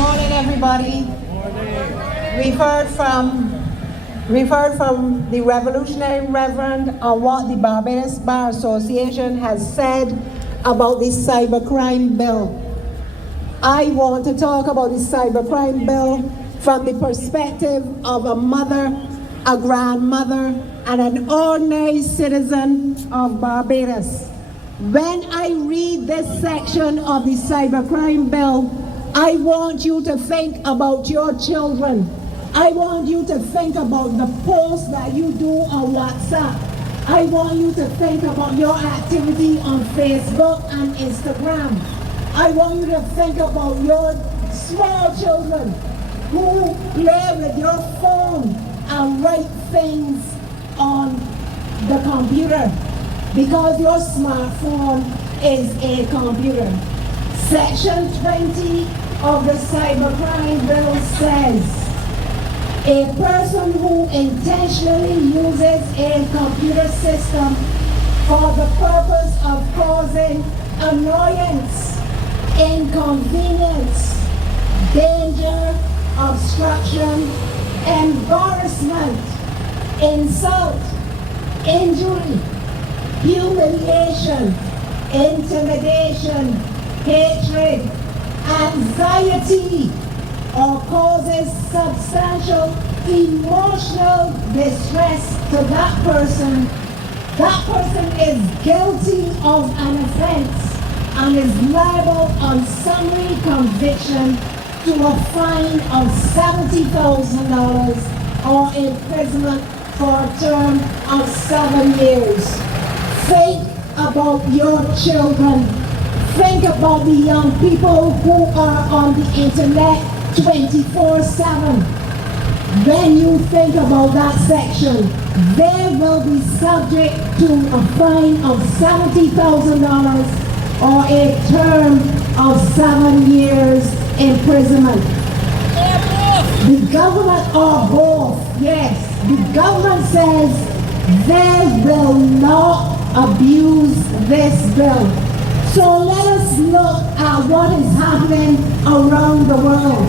morning, everybody. We've heard from the Revolutionary Reverend on what the Barbados Bar Association has said about the cybercrime bill. I want to talk about the cybercrime bill from the perspective of a mother, a grandmother, and an ordinary citizen of Barbados. When I read this section of the cybercrime bill, I want you to think about your children. I want you to think about the posts that you do on WhatsApp. I want you to think about your activity on Facebook and Instagram. I want you to think about your small children who play with your phone and write things on the computer, because your smartphone is a computer. Section 20 of the cybercrime bill says, a person who intentionally uses a computer system for the purpose of causing annoyance, inconvenience, danger, obstruction, embarrassment, insult, injury, humiliation, intimidation, hatred, anxiety, or causes substantial emotional distress to that person is guilty of an offense and is liable on summary conviction to a fine of $70,000 or imprisonment for a term of 7 years. Think about your children. Think about the young people who are on the internet 24/7. When you think about that section, they will be subject to a fine of $70,000 or a term of 7 years imprisonment. The government, or both, yes, the government says they will not abuse this bill. So let us look at what is happening around the world,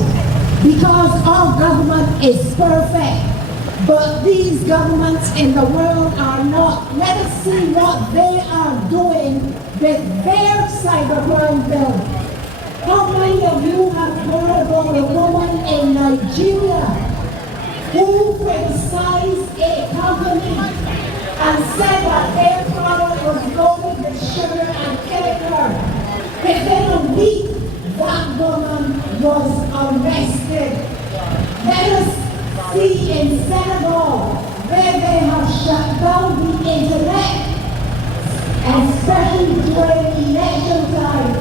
because our government is perfect, but these governments in the world are not. Let us see what they are doing with their cybercrime bill. How many of you have heard about a woman in Nigeria who criticized a company and said that their product was loaded with sugar and killing her? Within a week, that woman was arrested. Let us see in Senegal, where they have shut down the internet, especially during election time,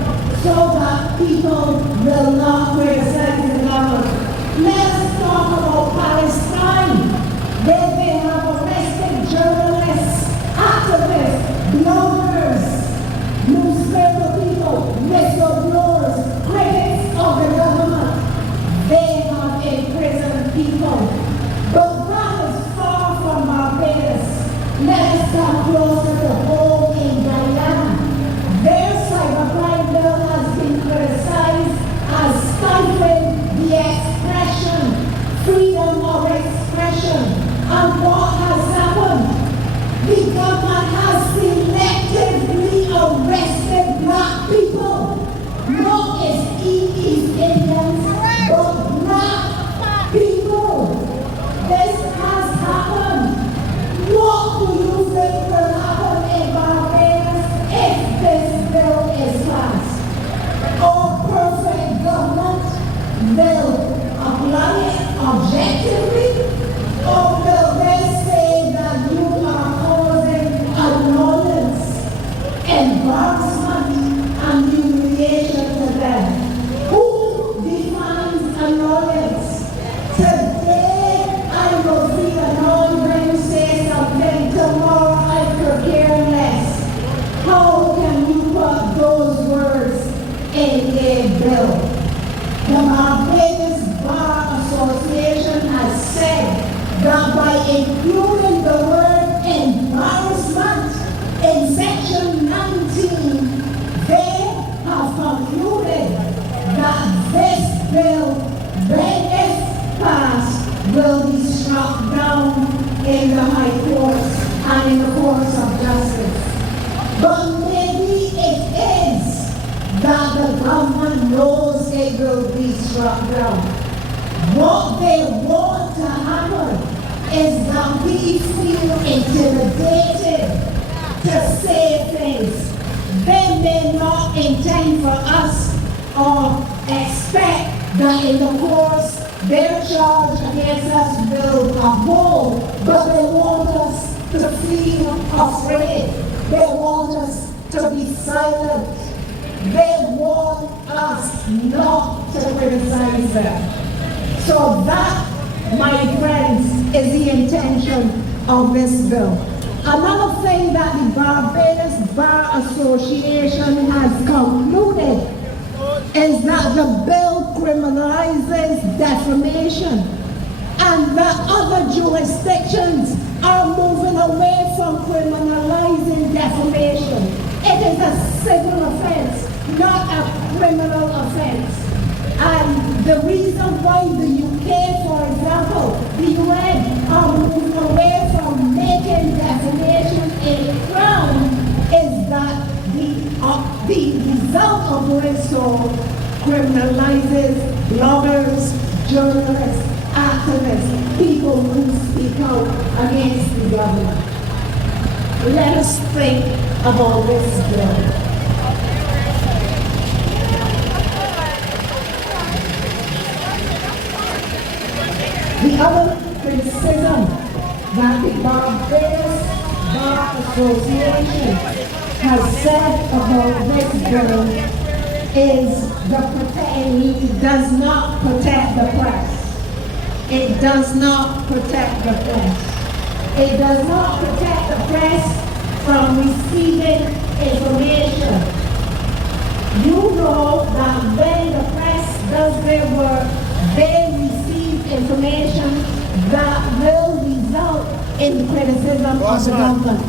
so that people will not criticize the government. Let us talk about Palestine, where they have arrested journalists, activists, bloggers, newspaper people, whistleblowers, critics of the government. They have imprisoned people. But that is far from Barbados. Let us come closer to home in Guyana. Their cybercrime bill has been criticized as stifling the expression, freedom of expression. And what has happened? The government has selectively arrested black people, not as East Indians, but black people. This has happened. What do you think will happen in Barbados if this bill is passed? Our perfect government will apply it objectively, or will they will be struck down. What they want to happen is that we feel intimidated to say things. They may not intend for us or expect that in the course their charge against us will uphold, but they want us to feel afraid. They want us to be silent. They want us not to criticize them. So that, my friends, is the intention of this bill. Another thing that the Barbados Bar Association has concluded is that the bill criminalizes defamation and that other jurisdictions are moving away from criminalizing defamation. It is a civil offense, not a criminal offense. And the reason why the UK, for example, the UN are moving away from making defamation a crime is that the result of doing so criminalizes bloggers, journalists, activists, people who speak out against the government. Let us think about this bill. The other criticism that the Barbados Bar Association has said about this bill is it does not protect the press. It does not protect the press. It does not protect the press from receiving information. You know that when the press does their work, they receive information that will result in criticism of the government.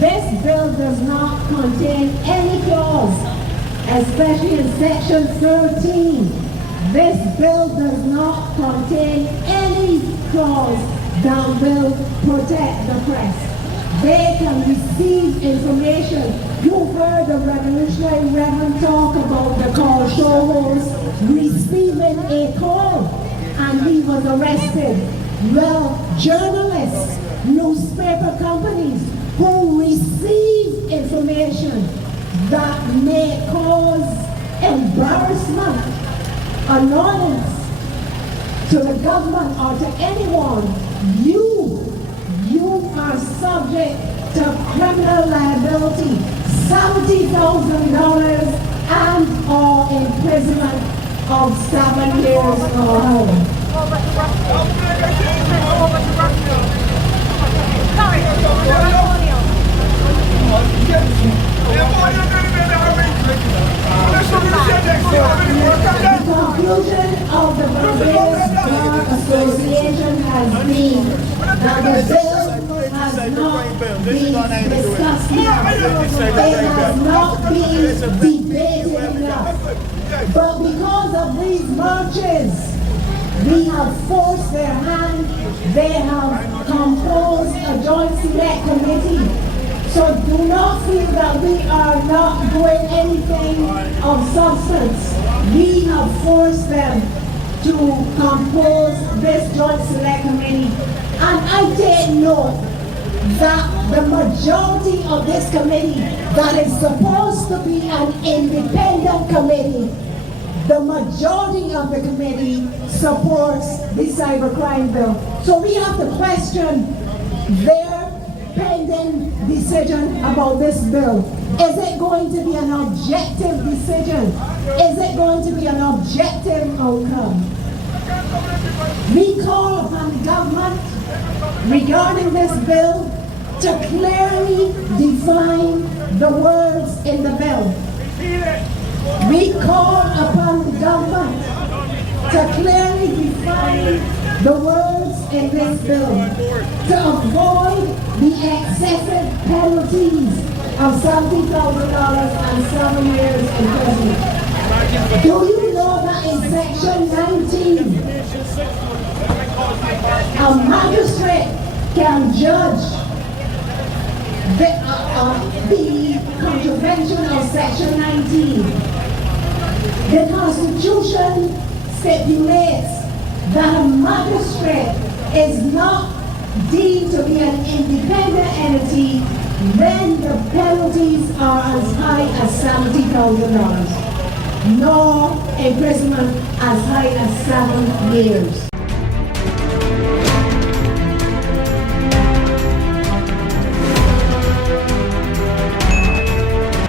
This bill does not contain any clause, especially in section 13. This bill does not contain any clause that will protect the press. They can receive information. You heard the Revolutionary Reverend talk about the call show host receiving a call and he was arrested. Well, journalists, newspaper companies who receive information that may cause embarrassment, annoyance to the government or to anyone, you are subject to criminal liability, $70,000 and or imprisonment of 7 years or more. The conclusion of the Barbados Bar Association has been that the bill has not been discussed enough. It has not been debated enough. But because of these marches, we have forced their hand. They have composed a joint select committee. So do not feel that we are not doing anything of substance. We have forced them to compose this joint select committee. And I take note that the majority of this committee that is supposed to be an independent committee, the majority of the committee supports the cybercrime bill. So we have to question their pending decision about this bill. Is it going to be an objective decision? Is it going to be an objective outcome? We call upon the government regarding this bill to clearly define the words in the bill. We call upon the government to clearly define the words in this bill to avoid the excessive penalties of $70,000 and 7 years imprisonment. Do you know that in section 19, a magistrate can judge the contravention of section 19? The Constitution stipulates that a magistrate is not deemed to be an independent entity when the penalties are as high as $70,000, nor imprisonment as high as 7 years.